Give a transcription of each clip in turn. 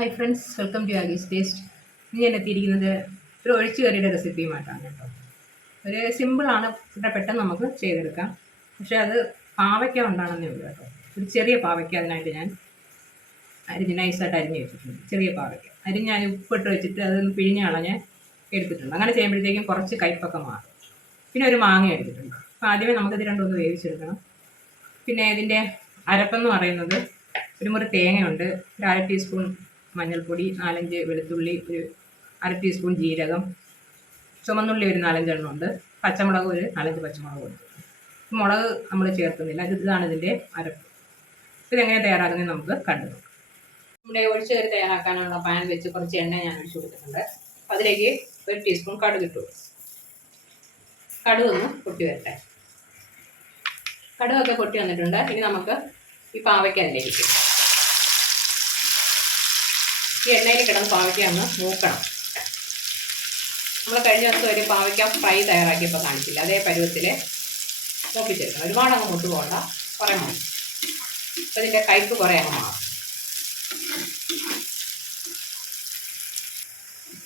Hi friends welcome to ആഗീസ് taste ഇനി ഞാൻ എത്തിയിരിക്കുന്നത് ഒരു ഒഴിച്ചു കറിയുടെ റെസിപ്പിയുമായിട്ടാണ് കേട്ടോ. ഒരു സിമ്പിളാണ് ഇവിടെ പെട്ടെന്ന് നമുക്ക് ചെയ്തെടുക്കാം. പക്ഷേ അത് പാവയ്ക്ക ഉണ്ടാണെന്നേ ഉള്ളൂ കേട്ടോ. ഒരു ചെറിയ പാവയ്ക്ക അതിനായിട്ട് ഞാൻ അരിഞ്ഞ് നൈസായിട്ട് അരിഞ്ഞ് വെച്ചിട്ടുണ്ട്. ചെറിയ പാവയ്ക്ക. അരിഞ്ഞ് ഞാൻ ഉപ്പിട്ട് വെച്ചിട്ട് അതൊന്ന് പിഴിഞ്ഞ് കളഞ്ഞ് എടുത്തിട്ടുണ്ട്. അങ്ങനെ ചെയ്യുമ്പോഴത്തേക്കും കുറച്ച് കയ്പൊക്കെ മാറും. പിന്നെ ഒരു മാങ്ങ എടുത്തിട്ടുണ്ട്. അപ്പോൾ ആദ്യമേ നമുക്കിത് രണ്ടൊന്ന് വേവിച്ചെടുക്കണം. പിന്നെ ഇതിന്റെ അരപ്പെന്ന് പറയുന്നത് ഒരു മുറി തേങ്ങയുണ്ട്. ഒരു അര ടീസ്പൂൺ മഞ്ഞൾപ്പൊടി നാലഞ്ച് വെളുത്തുള്ളി ഒരു അര ടീസ്പൂൺ ജീരകം ചുമന്നുള്ളി ഒരു നാലഞ്ചെണ്ണം ഉണ്ട്. പച്ചമുളക് ഒരു നാലഞ്ച് പച്ചമുളക് ഉണ്ട്. മുളക് നമ്മൾ ചേർക്കുന്നില്ല. ഇത് ഇതാണ് ഇതിന്റെ അരപ്പ്. ഇതെങ്ങനെ തയ്യാറാക്കുന്നത് നമുക്ക് കണ്ടു നോക്കാം. നമ്മുടെ ഒഴിച്ചു കയറി തയ്യാറാക്കാനുള്ള പാൻ വെച്ച് കുറച്ച് എണ്ണ ഞാൻ ഒഴിച്ചു അപ്പോൾ അതിലേക്ക് ഒരു ടീസ്പൂൺ കടുക് ഇട്ടു കടുക് ഒന്ന് പൊട്ടി വരട്ടെ. കടുകൊക്കെ പൊട്ടി വന്നിട്ടുണ്ട്. ഇനി നമുക്ക് ഈ പാവയ്ക്ക അതിലേക്ക് ഈ എണ്ണയിൽ കിടന്ന് പാവയ്ക്ക ഒന്ന് മൂക്കണം. നമ്മൾ കഴിഞ്ഞ ദിവസം ഒരു പാവയ്ക്ക ഫ്രൈ തയ്യാറാക്കിയപ്പോൾ കാണിച്ചില്ല. അതേ പരുവത്തിൽ നോക്കിച്ചെടുക്കണം ഒരുപാട് അങ്ങ് മുട്ട് പോകണ്ട. കുറേ മതി. അപ്പോൾ ഇതിന്റെ കയ്പ്പ് കുറേ അങ്ങ് മാറും.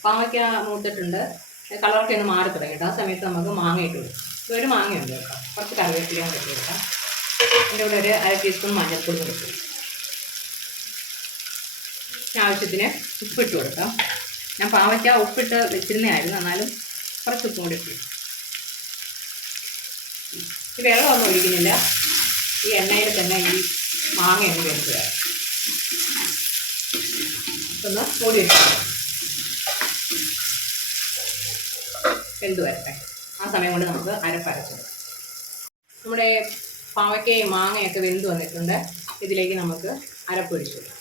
പാവയ്ക്ക മൂത്തിട്ടുണ്ട്. കളറൊക്കെ ഒന്ന് മാറി തുടങ്ങിയിട്ട് ആ സമയത്ത് നമുക്ക് മാങ്ങ ഇട്ട് കൊടുക്കും. ഒരു മാങ്ങയുണ്ട് കേട്ടോ. കുറച്ച് കറിവേപ്പിലയും വെട്ടി കൊടുക്കാം. എന്റെ കൂടെ ഒരു അര ടീസ്പൂൺ മഞ്ഞൾപ്പൊടി കൊടുക്കും. ആവശ്യത്തിന് ഉപ്പിട്ട് കൊടുക്കാം. ഞാൻ പാവയ്ക്ക ഉപ്പിട്ട് വെച്ചിരുന്നതായിരുന്നു. എന്നാലും കുറച്ച് ഉപ്പും കൂടി ഇട്ടു. ഈ വെള്ളമൊന്നും ഒഴിക്കുന്നില്ല. ഈ എണ്ണയിൽ തന്നെ ഈ മാങ്ങയൊന്ന് വെക്കുക ഒന്ന് മൂടി വെക്കുക വെന്ത് വരട്ടെ. ആ സമയം കൊണ്ട് നമുക്ക് അരപ്പരച്ചത് നമ്മുടെ പാവയ്ക്കയും മാങ്ങയൊക്കെ വെന്ത് വന്നിട്ടുണ്ട്. ഇതിലേക്ക് നമുക്ക് അരപ്പൊഴിച്ചു കൊടുക്കാം.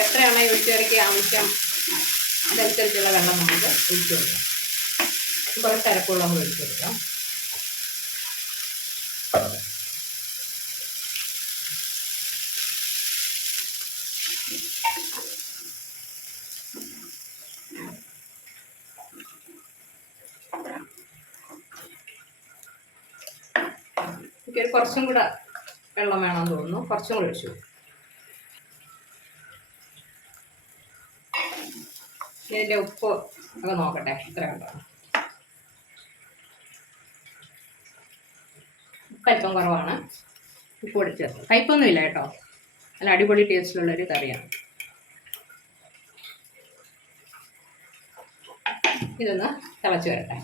നമുക്ക് എത്രയാണോ ഈ ഒഴിച്ചുകറിക്ക് ആവശ്യം അതനുസരിച്ചുള്ള വെള്ളം നമുക്ക് ഒഴിച്ചു കൊടുക്കാം. കുറച്ച് അരപ്പുള്ള ഒഴിച്ചു കൊടുക്കാം. കുറച്ചും കൂടെ വെള്ളം വേണമെന്ന് തോന്നുന്നു. കുറച്ചും കൂടെ ഒഴിച്ചു ഇതിന്റെ ഉപ്പ് ഒക്കെ നോക്കട്ടെ. ഇത്ര ഉണ്ടോ ഉപ്പൽപ്പം കുറവാണ്. ഉപ്പ് പൊടി ചേർത്ത് കയ്പൊന്നുമില്ല കേട്ടോ. നല്ല അടിപൊളി ടേസ്റ്റിലുള്ളൊരു കറിയാണ്. ഇതൊന്ന് തിളച്ച് വരട്ടെ.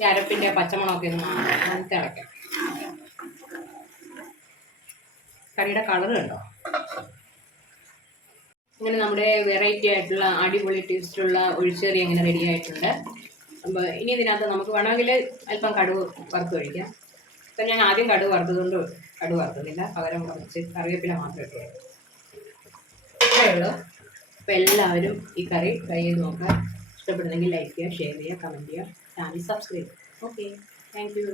ഈ അരപ്പിന്റെ പച്ചമുളകൊക്കെ ഒന്ന് തിളയ്ക്കാം. കറിയുടെ കളർ കണ്ടോ? അങ്ങനെ നമ്മുടെ വെറൈറ്റി ആയിട്ടുള്ള അടിപൊളി ടേസ്റ്റുള്ള ഒഴിച്ചേറി അങ്ങനെ റെഡി ആയിട്ടുണ്ട്. അപ്പോൾ ഇനി ഇതിനകത്ത് നമുക്ക് വേണമെങ്കിൽ അല്പം കടുവ് വറുത്ത് കഴിക്കാം ഇപ്പം ഞാൻ ആദ്യം കടുവ് വറുത്തതുകൊണ്ട് കടുവ് വറുത്തുന്നില്ല പകരം കുറച്ച് കറിവേപ്പില മാത്രമേ ഇട്ടു ഇത്രയേ ഉള്ളൂ. അപ്പോൾ എല്ലാവരും ഈ കറി ട്രൈ ചെയ്ത് നോക്കുക. ഇഷ്ടപ്പെടുന്നെങ്കിൽ ലൈക്ക് ചെയ്യുക ഷെയർ ചെയ്യുക കമന്റ് ചെയ്യുക. Channel subscribe okay thank you